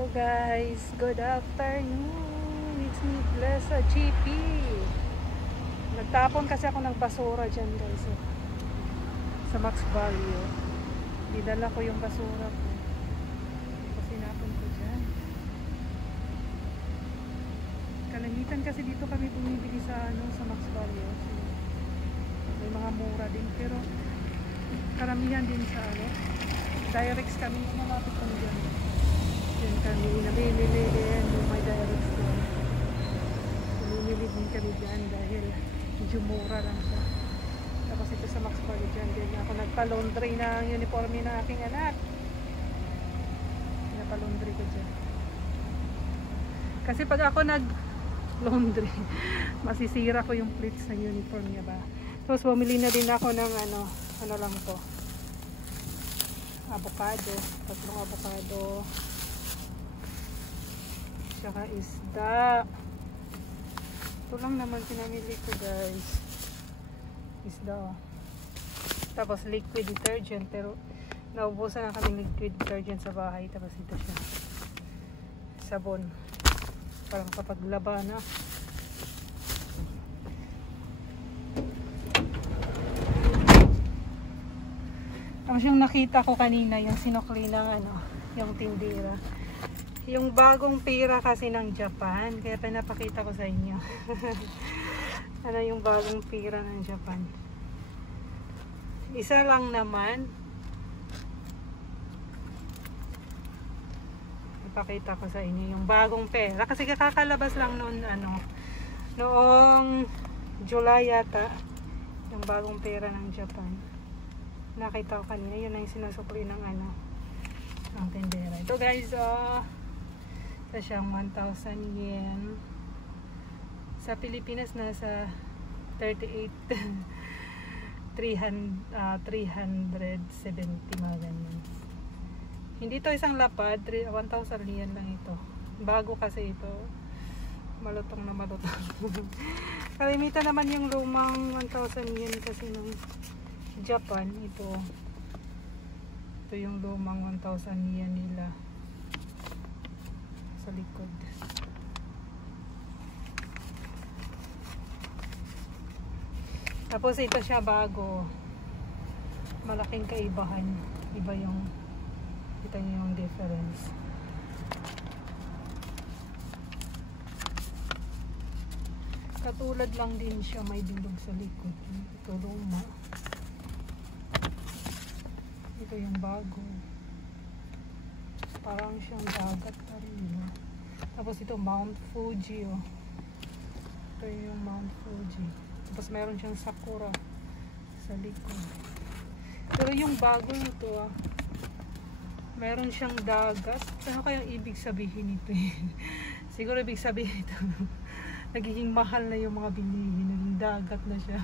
Hello guys, good afternoon. It's me, Blessa GP. Nagtapon kasi ako ng basura dyan guys, sa Max Value. Didala ko yung basura ko kasi napon ko dyan. Kalamitan kasi dito kami bumibili sa Max Value. So, may mga mura din, pero karamihan din sa Directs kami, malapit kami dyan. Yan kami, namimili din yung may Directs dyan. Namimili din kami dyan dahil medyo mura lang siya. Tapos ito sa Max Value dyan din ako nagpa-laundry ng uniforme ng aking anak. Nagpa-laundry ko dyan. Kasi pag ako nag-laundry, masisira ko yung pleats ng uniform niya ba. Tapos bumili na din ako ng ano lang to, avocado, tatlong avocado, tsaka isda. Ito lang naman pinamili ko guys, isda. Tapos liquid detergent, pero naubusan na kami liquid detergent sa bahay. Tapos ito siya, sabon, parang kapag laba na. Tapos yung nakita ko kanina, yung sinukli ng yung tindira. Yung bagong pera kasi ng Japan, kaya pinapakita ko sa inyo. Yung bagong pera ng Japan. Isa lang naman. Ipakita ko sa inyo yung bagong pera. Kasi kakalabas lang noon, noong July yata, yung bagong pera ng Japan. Nakita ko kanina, yun ang sinasukli ng ng tendera. Ito guys, sa siyang 1,000 yen. Sa Pilipinas nasa 38 370 mga ganyan. Hindi to isang lapad, 1,000 yen lang ito. Bago kasi ito, malutong na malutong. Kalimitan naman yung lumang 1,000 yen kasi ng Japan. Ito yung lumang 1,000 yen nila sa likod. Tapos ito siya bago, malaking kaibahan, iba yung, kita niyo yung difference. Katulad lang din siya, may bilog sa likod. Ito luma, ito yung bago, parang siyang dagat pa rin. Tapos ito Mount Fuji, ito yung Mount Fuji. Tapos meron siyang sakura sa likod. Pero yung bago nito meron siyang dagat. Ano kayang ibig sabihin nito? Siguro ibig sabihin ito nagiging mahal na yung mga bilihin, naging dagat na siya.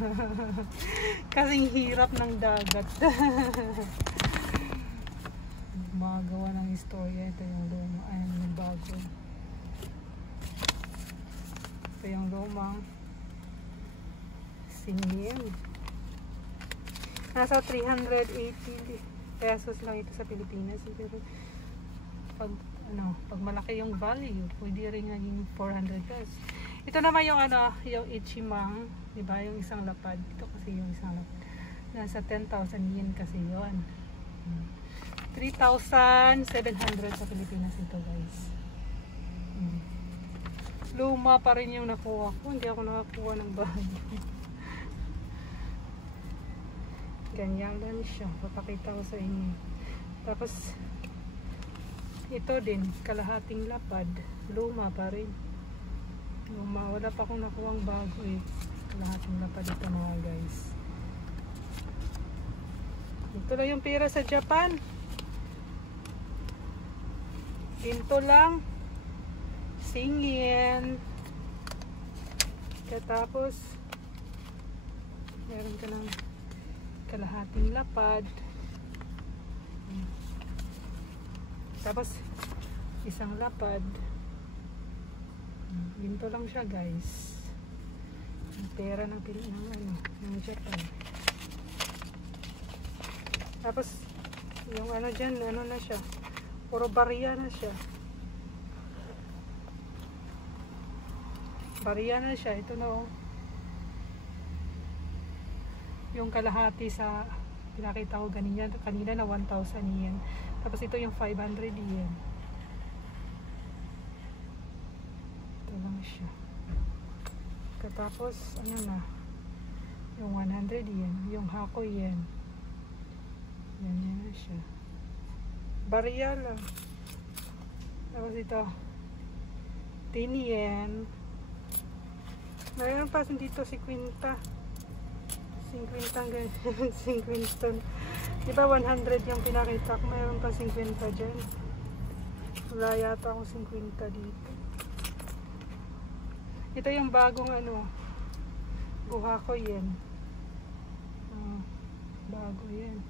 Kasing hirap ng dagat. Magawa ng istorya. Ito yung luma, ayan yung bago. Ito yung lumang singil. Nasa 380 pesos lang ito sa Pilipinas. Pero pag malaki yung value, pwede rin naging 400 pesos. Ito naman yung yung ichimang, diba? Yung isang lapad. Ito kasi yung isang lapad. Nasa 10,000 yen kasi yun. 3,700 sa Pilipinas ito guys. Luma pa rin yung nakuha ko. Hindi ako nakakuha ng bago. Ganyan lang siya. Papakita ko sa inyo. Tapos ito din, kalahating lapad. Luma pa rin. Luma. Wala pa akong nakuha ng bago kalahating lapad ito mga guys. Ito lang yung pera sa Japan. Ginto lang, singin. Katapos meron ka ng kalahating lapad. Tapos isang lapad. Ginto lang siya guys. Yung pera ng Japan. Tapos yung dyan, na siya, puro barya na siya. Bariya na siya. Ito na oh. Yung kalahati sa pinakita ko kanina na 1,000 yen. Tapos ito yung 500 yen. Ito lang siya. Tapos ano na, yung 100 yen, yung hako yen. Yan na siya. Bariya lang. Tapos ito 10 yen. Mayroon pa dito 50 ganyan. 50. Diba 100 yung pinakita ko, mayroon pa 50 dyan. Wala yata akong 50 dito. Ito yung bagong ano, buha ko yan. Bago yan.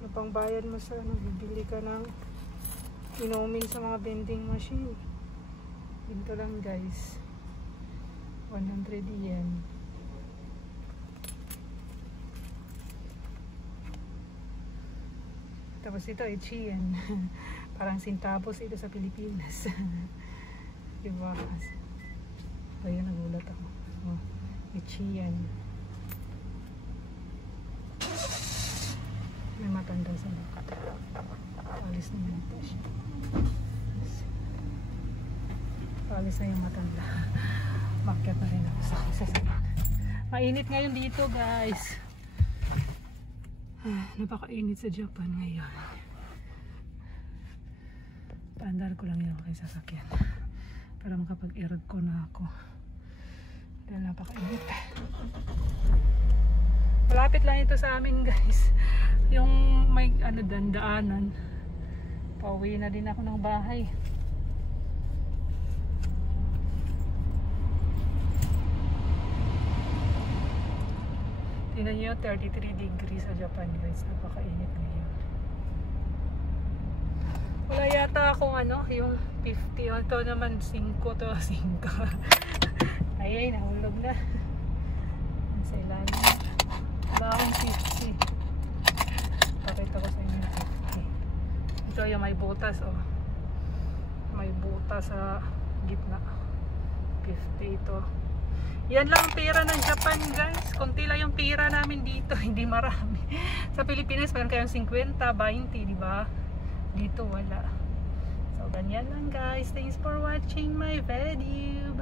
Ano pang bayad mo sa ano, bibili ka ng inumin sa mga vending machine. Ito lang guys, 100 yen. Tapos ito ay yen. Parang centavos ito sa Pilipinas. Diba? Ayan, nagulat ako. Oh, yen. May matanda sa lakat. Palis na yun ito siya. Palis na yung matanda. Makyat na rin ako sa sasakyan. Mainit ngayon dito guys. Napakainit sa Japan ngayon. Paandar ko lang yung aking sasakyan para makapag-aircon na ako dahil napakainit. Malapit lang ito sa amin guys, yung may ano daanan. Pauwi na din ako ng bahay. Tingnan nyo, 33 degrees sa Japan guys. Napakainit ngayon. Wala yata akong ano, yung 50. Ito naman 5 to 5. Ay, nahulog na. Sa ilalim. Wala akong 50. Pakita ko sa inyo yung 50. Ito yung may butas oh. May butas sa gitna. 50 ito. Yan lang ang pera ng Japan guys. Konti lang yung pera namin dito. Hindi marami. Sa Pilipinas meron kayong 50, 20, diba? Dito wala. So ganyan lang guys. Thanks for watching my video.